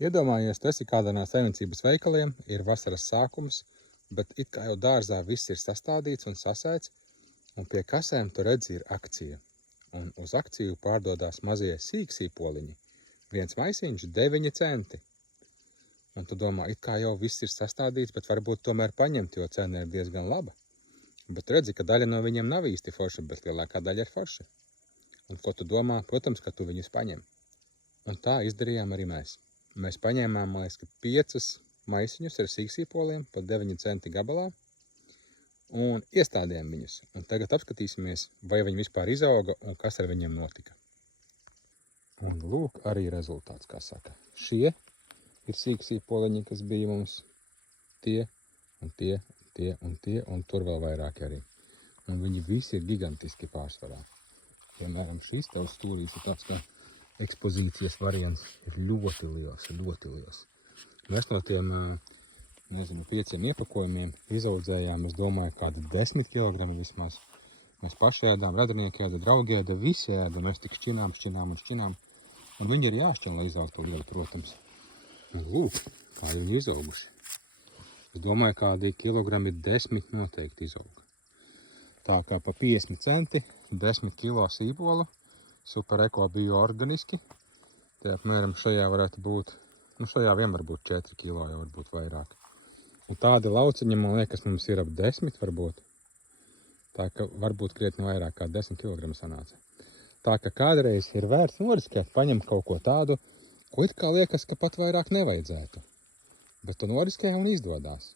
Iedomājies, tu esi kādā no saimniecības veikaliem, ir vasaras sākums, bet it kā jau dārzā viss ir sastādīts un sasēts, un pie kasēm tu redzi ir akcija. Un uz akciju pārdodās mazie sīksīpoliņi. Viens maisiņš 9 centi. Un tu domā, it kā jau viss ir sastādīts, bet varbūt tomēr paņemt, jo cena ir diezgan laba. Bet redzi, ka daļa no viņiem nav īsti forša, bet lielākā daļa ir forša. Un ko tu domā? Protams, ka tu viņus paņem. Un tā izdarījām arī mēs. Mēs paņēmām, man liekas, 5 maisiņus ar sīksīpoliem pa 9 centi gabalā un iestādījām viņus. Un tagad apskatīsimies, vai viņi vispār izauga un kas ar viņiem notika. Un lūk arī rezultāts, kā saka. Šie ir sīksīpoliņi, kas bija mums tie un tie un tie un tie, un tur vēl vairāki arī. Un viņi visi ir gigantiski pārsvarā. Piemēram, šis tavs stūrīs ir tāds, ka ekspozīcijas variants ir ļoti liels, ļoti liels. Mēs no tiem, 5 iepakojumiem izaudzējām, es domāju, kāda 10 kg vismaz. Mēs paši ēdām, radinieki ēda, draugi ēda, visi ēda, mēs tik šķinām. Un viņi ir jāšķina, lai izaugtu lielu, protams. Un lūk, kā viņi izaugusi. Es domāju, kādi kilogrami 10 noteikti izauga. Tā kā pa 50 centi, 10 kilo sīpolu, super eko bioorganiski. Te apmēram šajā varētu būt, šajā vien var būt 4 kilo, jau varbūt vairāk. Un tādi lauciņi, man liekas, mums ir ap 10 varbūt. Tā ka varbūt krietni vairāk kā 10 kg sanāca. Tā ka kādreiz ir vērts noriskēt, paņemt kaut ko tādu, ko it kā liekas, ka pat vairāk nevajadzētu. Bet tu noriskē un izdodās.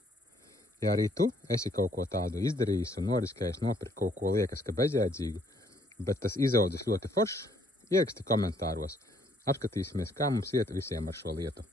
Ja arī tu esi kaut ko tādu izdarījis un noriskējis nopirkt kaut ko liekas, ka bezjēdzīgu, bet tas izaudzis ļoti foršs, ieraksti komentāros. Apskatīsimies, kā mums iet visiem ar šo lietu.